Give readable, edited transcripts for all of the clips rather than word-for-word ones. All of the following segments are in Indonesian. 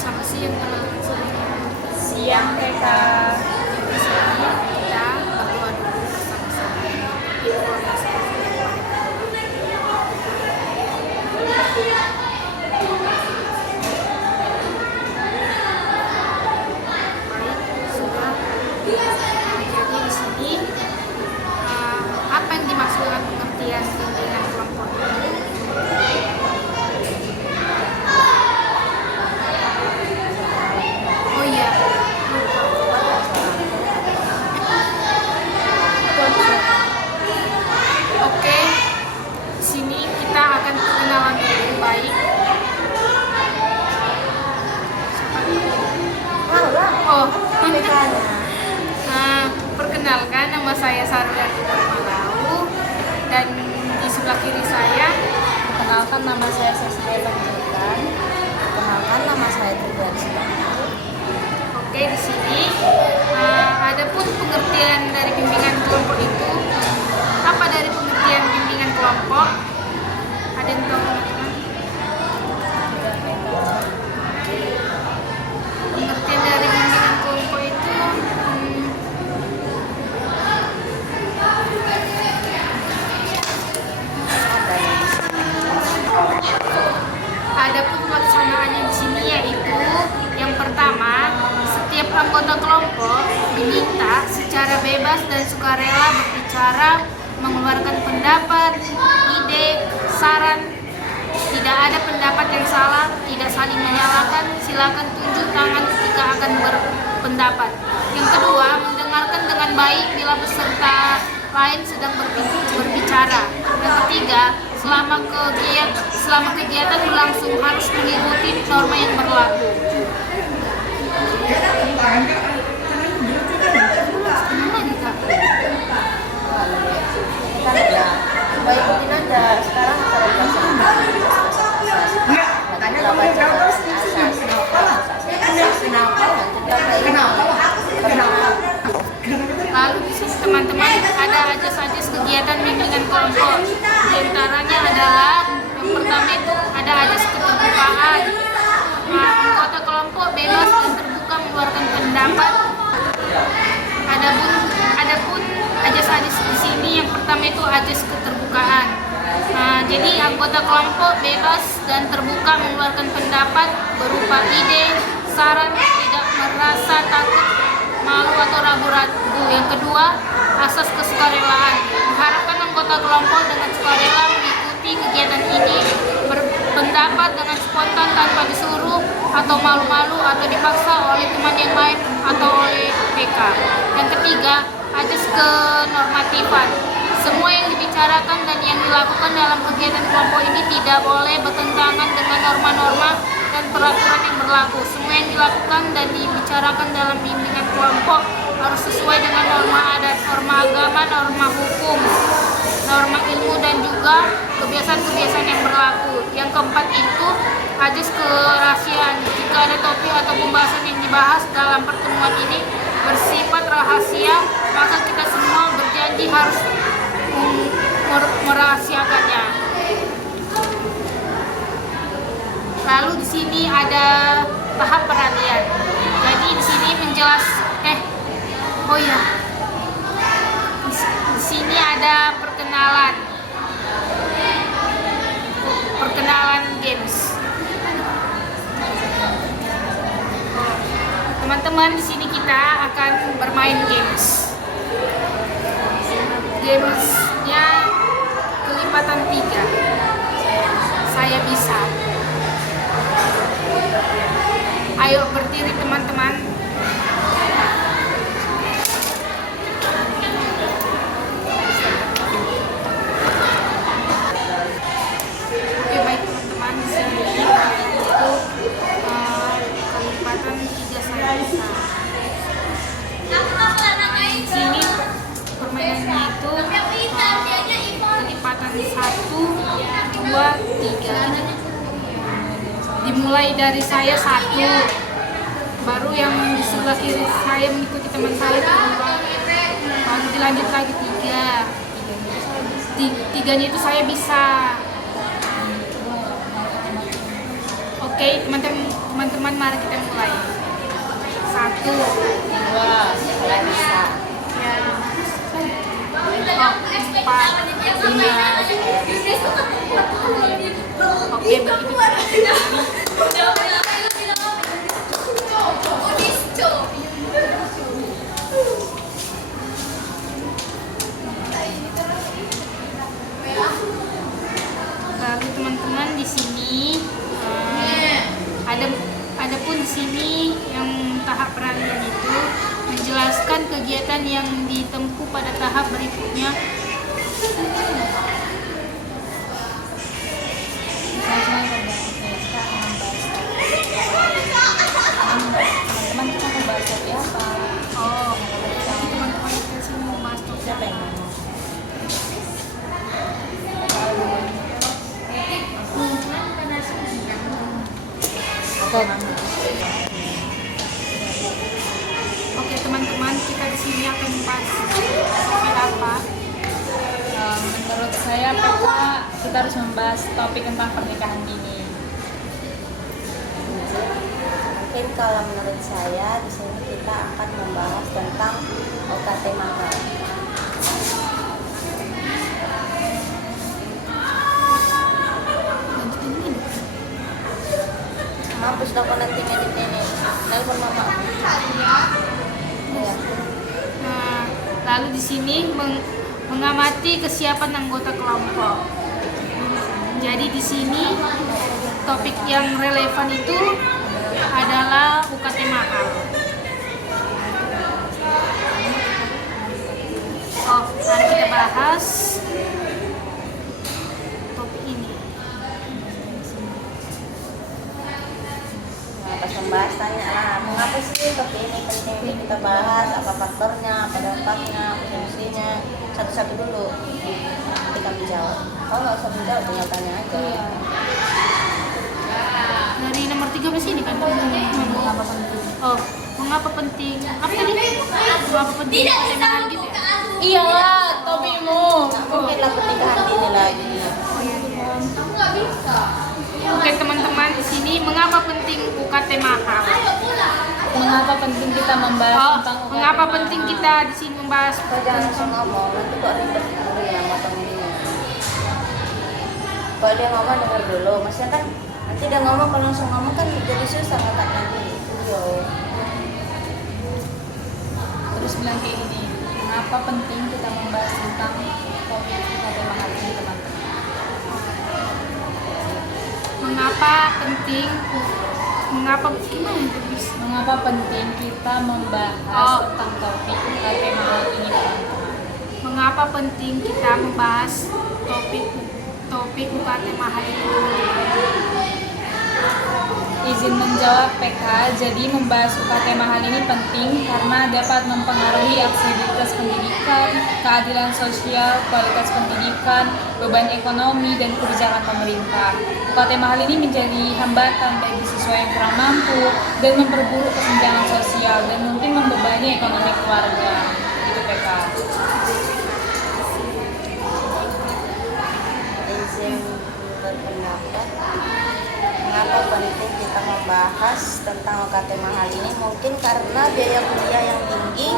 Selamat siang teman-teman semuanya. Siang Kak. Di sini kita berdoa dulu bersama-sama. Baik, sudah. Jadi di sini apa yang dimaksudkan pengertian pimpinan kelompok ini? Oh iya, oke. Di sini kita akan perkenalan lebih baik. Oh, perkenalkan, nama saya Sarwiyati Malau dan di sebelah kiri saya. Perkenalkan, nama saya Saskia Tanjukan. Perkenalkan, nama saya Tridian Sibantu. Oke, di sini ada pun pengertian dari bimbingan kelompok itu. Apa dari pengertian bimbingan kelompok? Ada yang tahu, teman-teman? Pengertian dari bimbingan kelompok itu ada pun pelaksanaannya di sini, yaitu yang pertama, setiap anggota kelompok diminta secara bebas dan sukarela berbicara, mengeluarkan pendapat, ide, saran. Tidak ada pendapat yang salah, tidak saling menyalahkan. Silakan tunjuk tangan ketika akan berpendapat. Yang kedua, mendengarkan dengan baik bila peserta lain sedang berbicara. Yang ketiga, selama kegiatan berlangsung harus mengikuti norma yang berlaku. Coba ikutin aja. Sekarang cara belajar Lalu di sini teman-teman ada ajas-ajas kegiatan bimbingan kelompok. Di antaranya adalah yang pertama itu ada ajas keterbukaan. Anggota kelompok bebas dan terbuka mengeluarkan pendapat. Adapun ajas-ajas di sini yang pertama itu ajas keterbukaan. Jadi anggota kelompok bebas dan terbuka mengeluarkan pendapat berupa ide, saran, tidak merasa takut, malu atau ragu-ragu. Yang kedua, asas kesukarelaan. Diharapkan anggota kelompok dengan sukarela mengikuti kegiatan ini, berpendapat dengan spontan tanpa disuruh atau malu-malu atau dipaksa oleh teman yang lain atau oleh PK. Yang ketiga, ajas kenormatifan. Semua yang dibicarakan dan yang dilakukan dalam kegiatan kelompok ini tidak boleh bertentangan dengan norma-norma dan peraturan yang berlaku. Semua yang dilakukan dan dibicarakan dalam bimbingan kelompok harus sesuai dengan norma adat, norma agama, norma hukum, norma ilmu, dan juga kebiasaan-kebiasaan yang berlaku. Yang keempat itu ajas kerahasiaan. Jika ada topik atau pembahasan yang dibahas dalam pertemuan ini bersifat rahasia, maka kita semua berjanji harus merahasiakannya. Lalu di sini ada tahap perhatian. Jadi di sini di sini ada perkenalan games. Teman-teman, di sini kita akan bermain games. Gamesnya kelipatan 3. Saya bisa. Ayo berdiri teman-teman. Oke, baik teman-teman, di sini itu kelipatan 3 saya bisa. Di sini permainannya itu kelipatan 1, 2, 3. Dimulai dari saya 1, baru yang di sebelah kiri saya mengikuti teman saya 2, lalu dilanjut lagi 3. Tiganya itu saya bisa. Oke, teman-teman Teman-teman, mari kita mulai. 1, 2, Clarissa. ya, 4, 5. Oke, begitu. Lalu teman-teman di sini ada pun di sini yang tahap peralihan itu menjelaskan kegiatan yang ditempuh pada tahap berikutnya. Teman-teman kita mau bahas topik apa? Oh, teman-teman kita sini mau bahas topik Siapa yang apa? nanya? Oke teman-teman, kita di sini akan bahas topik apa? Menurut saya PK kita harus membahas topik tentang pernikahan dini. Mungkin kalau menurut saya di sini kita akan membahas tentang UKT mahal. Mampus dong nanti ngedit ini. Telepon mama. Ya. Nah, lalu di sini mengamati kesiapan anggota kelompok. Jadi di sini topik yang relevan itu adalah UKT mahal. Oh, mari kita bahas topik ini. Nah, pas membahas tanya lah, mengapa sih topik ini penting untuk kita bahas, apa faktornya, apa dampaknya, apa solusinya, satu-satu dulu kita menjawab. Oh nggak usah menjawab, tinggal tanya aja. Dari nomor 3 ke sini kan? Mengapa penting? Oh, mengapa penting? Apa tadi? Mengapa penting UKT mahal gitu ya? Iyalah, topikmu. Nggak mungkin lah pernikahan dini lagi. Oke teman-teman, di sini mengapa penting UKT mahal? Mengapa penting kita membahas Oh, tentang UKT mengapa mahal? penting kita di sini membahas Kau jangan langsung ngomong, nanti kok ribet dulu yang ngomong ini. Kalau dia ngomong denger dulu, maksudnya kan nanti dia ngomong, kalau langsung ngomong kan jadi susah ngatakan ini. Yo. Terus bilang kayak gini, mengapa penting kita membahas tentang topik UKT mahal ini, teman-teman? mengapa penting? Mengapa gimana itu bisa? Mengapa penting kita membahas Oh. tentang topik UKT mahal ini, teman-teman? Mengapa penting kita membahas topik UKT mahal ini? Izin menjawab PK, jadi membahas UKT mahal ini penting karena dapat mempengaruhi aksesibilitas pendidikan, keadilan sosial, kualitas pendidikan, beban ekonomi, dan kebijakan pemerintah. UKT mahal ini menjadi hambatan bagi siswa yang kurang mampu dan memperburuk kesenjangan sosial dan mungkin membebani ekonomi keluarga. Itu PK. Izin berpendapat. Mengapa penting kita membahas tentang UKT mahal ini? Mungkin karena biaya kuliah yang tinggi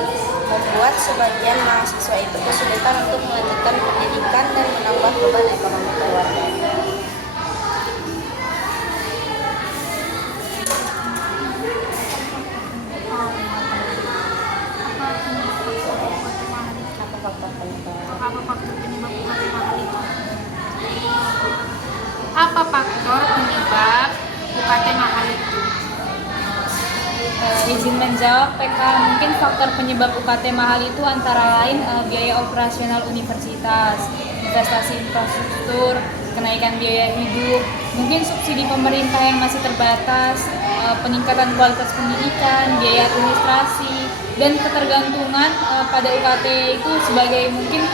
membuat sebagian mahasiswa itu kesulitan untuk melanjutkan pendidikan dan menambah beban ekonomi keluarga. Apa penyebab UKT mahal itu? Apa faktor penyebab UKT mahal itu? Izin menjawab PK, mungkin faktor penyebab UKT mahal itu antara lain biaya operasional universitas, investasi infrastruktur, kenaikan biaya hidup, mungkin subsidi pemerintah yang masih terbatas, peningkatan kualitas pendidikan, biaya administrasi, dan ketergantungan pada UKT itu sebagai mungkin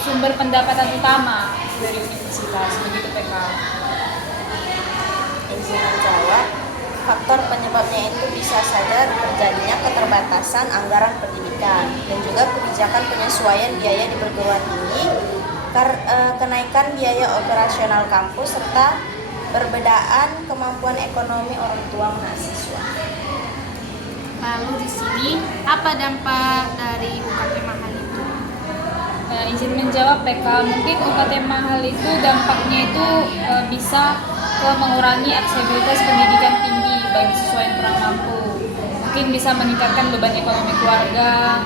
sumber pendapatan utama dari universitas. Begitu PK. Izin menjawab, faktor penyebabnya itu bisa saja terjadinya keterbatasan anggaran pendidikan dan juga kebijakan penyesuaian biaya di perguruan tinggi, kenaikan biaya operasional kampus serta perbedaan kemampuan ekonomi orang tua mahasiswa. Lalu di sini apa dampak dari UKT mahal itu? Izin menjawab PK, mungkin UKT mahal itu dampaknya itu bisa ke mengurangi aksesibilitas pendidikan tinggi bagi siswa yang kurang mampu. Mungkin bisa meningkatkan beban ekonomi keluarga,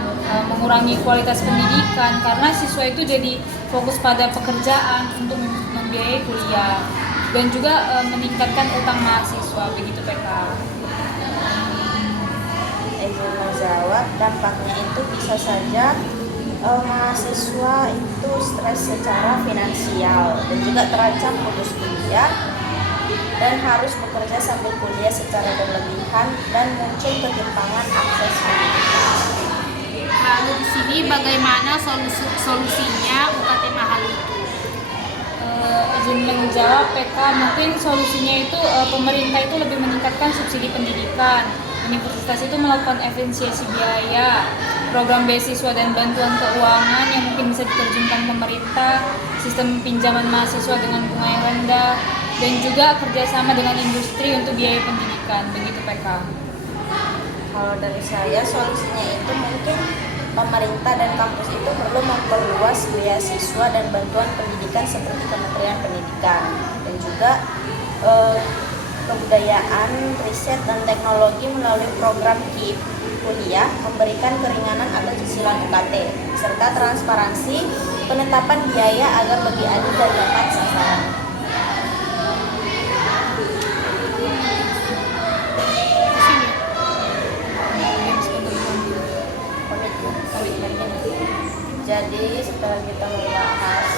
mengurangi kualitas pendidikan karena siswa itu jadi fokus pada pekerjaan untuk membiayai kuliah, dan juga meningkatkan utang mahasiswa, begitu PK. Izin menjawab, dampaknya itu bisa saja mahasiswa itu stres secara finansial dan juga terancam putus kuliah dan harus bekerja sambil kuliah secara berlebihan dan muncul ketimpangan akses pendidikan. Lalu di sini bagaimana solusinya UKT mahal itu? Izin menjawab PK, mungkin solusinya itu pemerintah itu lebih meningkatkan subsidi pendidikan, universitas itu melakukan efisiensi biaya, program beasiswa dan bantuan keuangan yang mungkin bisa diterjunkan pemerintah, sistem pinjaman mahasiswa dengan bunga yang rendah, dan juga kerjasama dengan industri untuk biaya pendidikan, begitu PK. Kalau dari saya, solusinya itu mungkin pemerintah dan kampus itu perlu memperluas beasiswa dan bantuan pendidikan seperti Kementerian Pendidikan, dan juga kebudayaan, riset, dan teknologi melalui program KIP kuliah memberikan keringanan atas cicilan UKT serta transparansi penetapan biaya agar lebih adil dan tepat sasaran. Jadi setelah kita membahas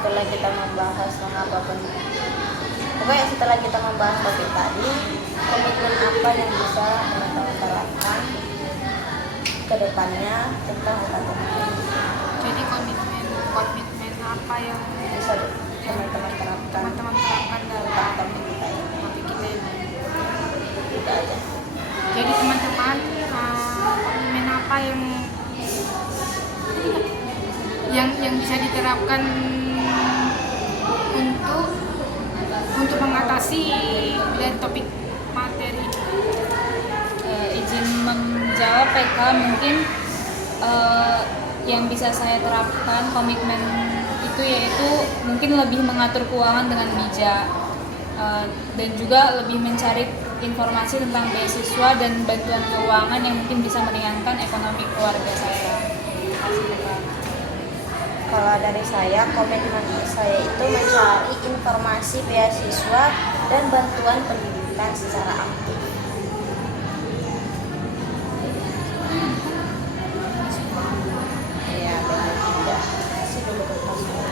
setelah kita membahas mengapa pokoknya setelah kita membahas topik tadi, komitmen apa yang bisa teman-teman terapkan ke depannya tentang UKT? Jadi komitmen apa yang Bisa teman-teman terapkan terapkan dalam tentang topik kita ini? topik kita ini? Itu aja. Jadi teman-teman, komitmen apa yang bisa diterapkan untuk mengatasi dari topik materi ini? Izin menjawab PK, mungkin yang bisa saya terapkan komitmen itu yaitu mungkin lebih mengatur keuangan dengan bijak, dan juga lebih mencari informasi tentang beasiswa dan bantuan keuangan yang mungkin bisa meringankan ekonomi keluarga saya. Kalau dari saya, komitmen saya itu mencari informasi beasiswa dan bantuan pendidikan secara aktif. Iya, benar juga. Kasih dulu kertasnya.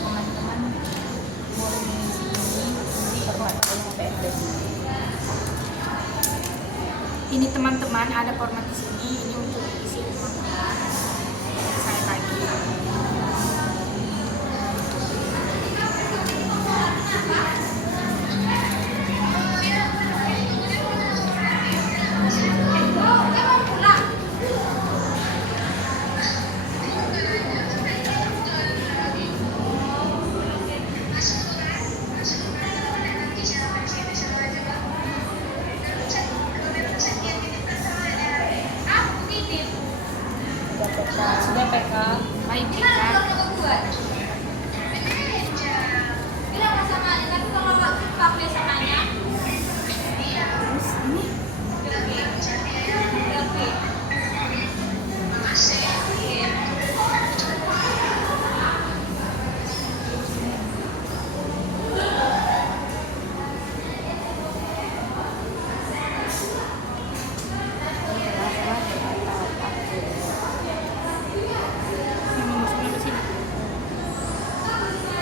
Teman-teman boleh mengisi ini Format PNS. Ini teman-teman ada format di sini. Ini untuk isi teman-teman. Saya bagi. sudah PK. Baik, Kak.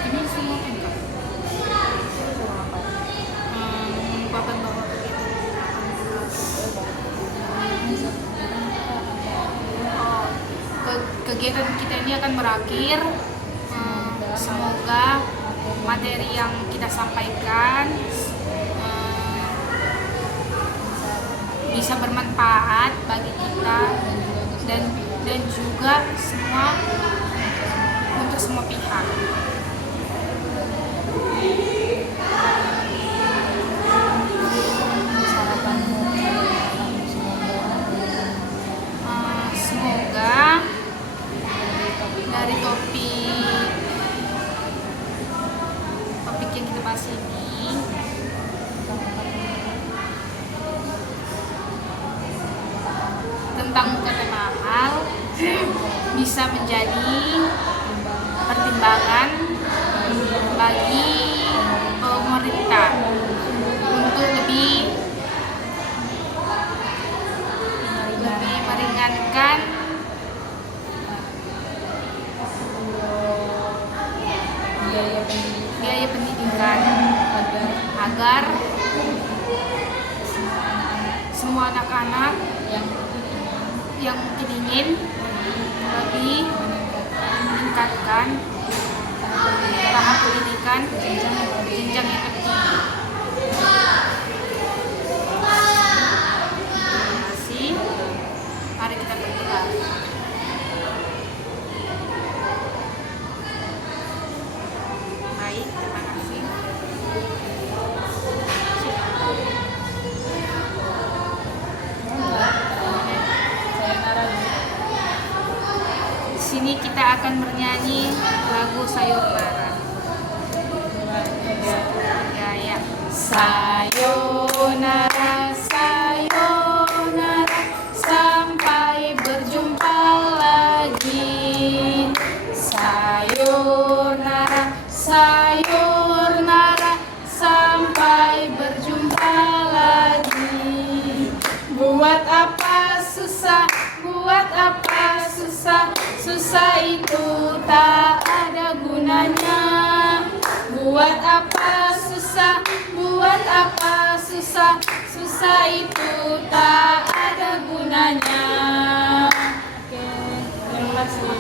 Ini semua kan, Kak? Papan bawah begitu. Oh, kegiatan kita ini akan berakhir. Semoga materi yang kita sampaikan bisa bermanfaat bagi kita dan juga semua untuk semua pihak. Semoga dari topik yang kita bahas ini tentang UKT mahal bisa menjadi pertimbangan bagi pemerintah untuk lebih meringankan biaya pendidikan agar semua anak-anak yang mungkin ingin lebih meningkatkan tahap pendidikan jenjang yang lebih tinggi. Terima kasih. Mari kita berdoa. Baik, terima kasih. Di sini kita akan bernyanyi lagu Sayonara. Ya. Sayonara, sayonara, sampai berjumpa lagi. Sayonara, sayonara, sampai berjumpa lagi. Buat apa susah, buat apa susah, susah itu tak ada gunanya. Buat apa susah, buat apa susah, susah itu tak ada gunanya. Oke, terima kasih.